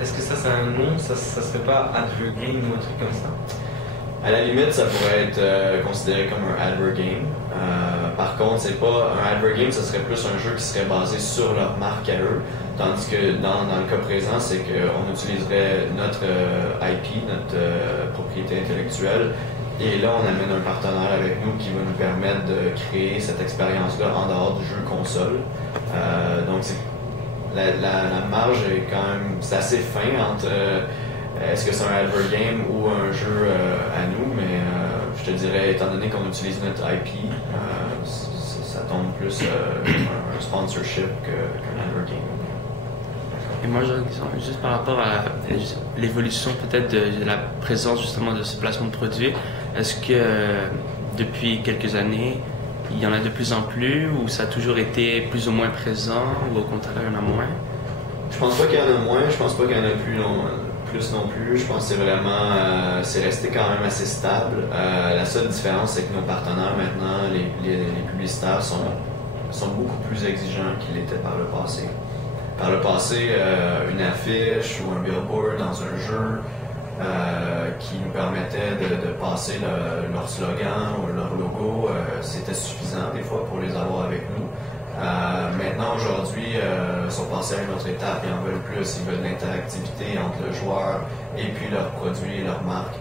est-ce que ça c'est un nom? Ça serait pas advert game ou un truc comme ça? À la limite, ça pourrait être considéré comme un advert game. Par contre, c'est pas un advert game, ça serait plus un jeu qui serait basé sur leur marque à eux. Tandis que dans le cas présent, c'est qu'on utiliserait notre IP, notre propriété intellectuelle. Et là, on amène un partenaire avec nous qui va nous permettre de créer cette expérience-là en dehors du jeu console. Donc, la marge est quand même, c'est assez fin entre est-ce que c'est un advert game ou un jeu à nous, mais je te dirais, étant donné qu'on utilise notre IP, ça tombe plus un sponsorship qu'un advert game. Et moi, j'ai une question juste par rapport à l'évolution peut-être de la présence justement de ce placement de produits. Est-ce que depuis quelques années, il y en a de plus en plus ou ça a toujours été plus ou moins présent ou au contraire, il y en a moins? Je pense pas qu'il y en a moins, je pense pas qu'il y en a plus non plus. Je pense que c'est vraiment, c'est resté quand même assez stable. La seule différence, c'est que nos partenaires maintenant, les publicitaires sont beaucoup plus exigeants qu'ils l'étaient par le passé. Par le passé, une affiche ou un billboard dans un jeu qui nous permettait de passer leur slogan ou leur logo, c'était suffisant des fois pour les avoir avec nous. Maintenant, aujourd'hui, ils sont passés à une autre étape, ils en veulent plus, ils veulent de l'interactivité entre le joueur et puis leurs produits et leurs marques.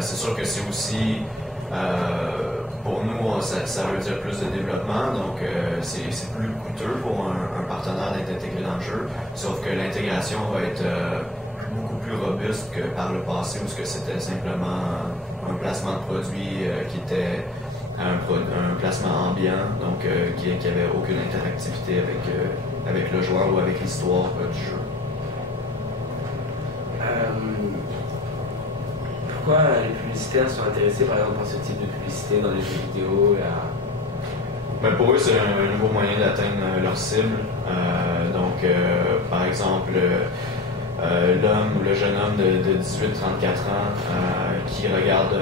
C'est sûr que c'est aussi, pour nous, ça veut dire plus de développement, donc c'est plus coûteux pour un partenaire d'être intégré dans le jeu, sauf que l'intégration va être beaucoup plus robuste que par le passé où c'était simplement un placement de produit qui était un placement ambiant, donc qui avait aucune interactivité avec le joueur ou avec l'histoire du jeu. Pourquoi les publicitaires sont intéressés par exemple par ce type de publicité dans les jeux vidéo Ben pour eux, c'est un nouveau moyen d'atteindre leur cible. Par exemple, l'homme ou le jeune homme de 18-34 ans qui regarde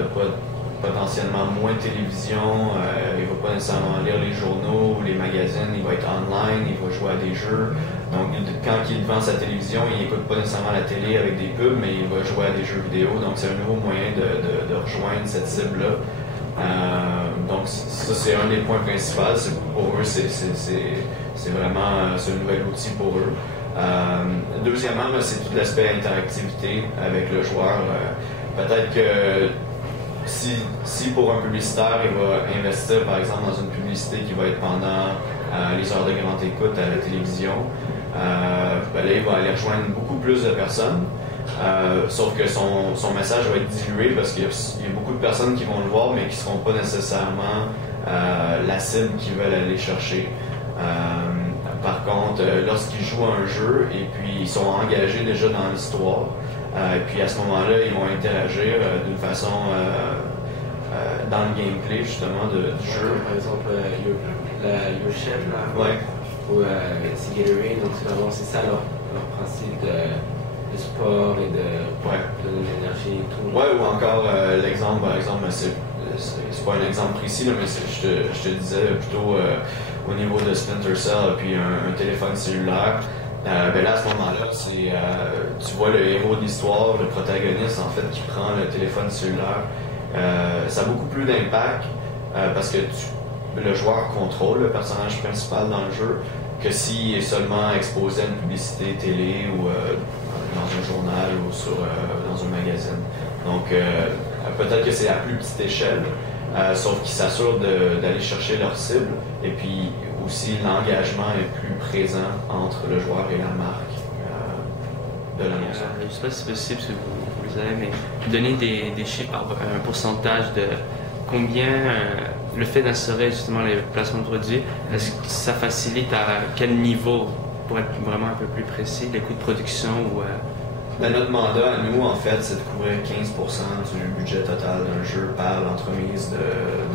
potentiellement moins de télévision, il va pas nécessairement lire les journaux ou les magazines, il va être online, il va jouer à des jeux. Donc quand il est devant sa télévision, il n'écoute pas nécessairement la télé avec des pubs, mais il va jouer à des jeux vidéo. Donc c'est un nouveau moyen de rejoindre cette cible-là. Donc ça c'est un des points principaux. Pour eux, c'est vraiment un nouvel outil pour eux. Deuxièmement, c'est tout l'aspect interactivité avec le joueur. Peut-être que si pour un publicitaire, il va investir par exemple dans une publicité qui va être pendant les heures de grande écoute à la télévision, là, il va aller rejoindre beaucoup plus de personnes. Sauf que son message va être dilué parce qu'il y a beaucoup de personnes qui vont le voir mais qui ne seront pas nécessairement la cible qu'ils veulent aller chercher. Par contre, lorsqu'ils jouent à un jeu et puis ils sont engagés déjà dans l'histoire, et puis à ce moment-là, ils vont interagir d'une façon dans le gameplay justement du jeu. Par exemple, Your Chef, là, ouais. Ou c'est Gatorade, donc c'est ça leur principe de sport et de l'énergie et tout. Ouais, ou encore l'exemple, par exemple, c'est pas un exemple précis, là, mais je te disais plutôt au niveau de Splinter Cell puis un téléphone cellulaire. Ben là, à ce moment-là, tu vois le héros de l'histoire, le protagoniste, en fait, qui prend le téléphone cellulaire. Ça a beaucoup plus d'impact parce que le joueur contrôle le personnage principal dans le jeu que s'il est seulement exposé à une publicité télé ou dans un journal ou dans un magazine. Donc, peut-être que c'est à plus petite échelle, sauf qu'ils s'assurent d'aller chercher leur cible et puis aussi l'engagement est plus présent entre le joueur et la marque de l'annonceur. Je ne sais pas si c'est possible, si vous avez, mais donner des chiffres par un pourcentage de combien le fait d'instaurer justement les placements de produits, est-ce que ça facilite à quel niveau, pour être vraiment un peu plus précis, les coûts de production ou... Ben, notre mandat à nous, en fait, c'est de couvrir 15% du budget total d'un jeu par l'entremise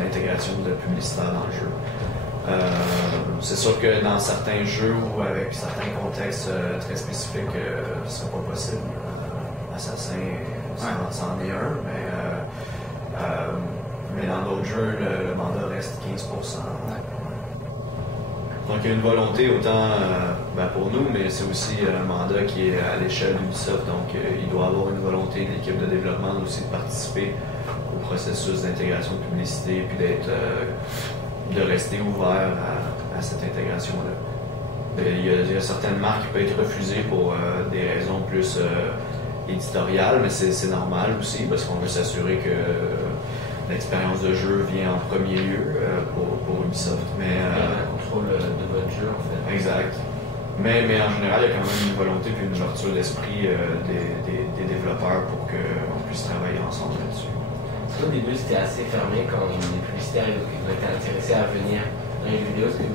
d'intégration de publicitaire dans le jeu. C'est sûr que dans certains jeux ou avec certains contextes très spécifiques, ce n'est pas possible. Assassin, c'en est un, mais dans d'autres jeux, le mandat reste 15%. Donc il y a une volonté autant pour nous, mais c'est aussi un mandat qui est à l'échelle d'Ubisoft. Donc il doit avoir une volonté de l'équipe de développement aussi de participer au processus d'intégration de publicité puis de rester ouvert à cette intégration-là. Il y a certaines marques qui peuvent être refusées pour des raisons plus éditoriales, mais c'est normal aussi parce qu'on veut s'assurer que l'expérience de jeu vient en premier lieu pour Ubisoft. Mais le contrôle de votre jeu, en fait. Exact. Mais en général, il y a quand même une volonté et une ouverture d'esprit des développeurs pour qu'on puisse travailler ensemble là-dessus. Parce qu'au début, c'était assez fermé quand les publicitaires ont été intéressés à venir dans les jeux vidéo. Est-ce que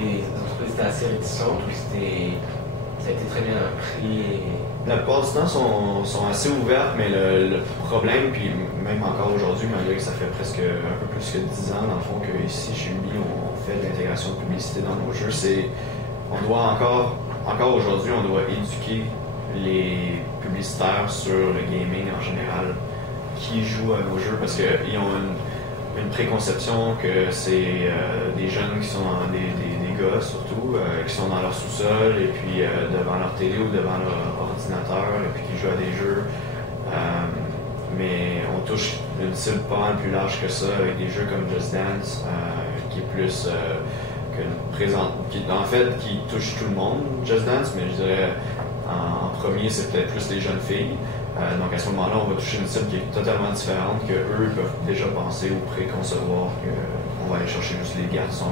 les entreprises étaient assez réticentes ou ça a été très bien pris? La plupart du temps sont assez ouvertes, mais le problème, puis même encore aujourd'hui, malgré que ça fait presque un peu plus que 10 ans, dans le fond, qu'ici, chez Ubi, on fait de l'intégration de publicité dans nos jeux, on doit encore aujourd'hui, on doit éduquer les publicitaires sur le gaming en général, qui jouent à nos jeux, parce qu'ils ont une préconception que c'est des jeunes qui sont des gars surtout, qui sont dans leur sous-sol et puis devant leur télé ou devant leur ordinateur et puis qui jouent à des jeux. Mais on touche une cible pas mal plus large que ça avec des jeux comme Just Dance, qui est plus qui touche tout le monde, Just Dance, mais je dirais en premier c'est peut-être plus les jeunes filles. Donc à ce moment-là, on va toucher une cible qui est totalement différente, qu'eux peuvent déjà penser ou préconcevoir qu'on va aller chercher juste les garçons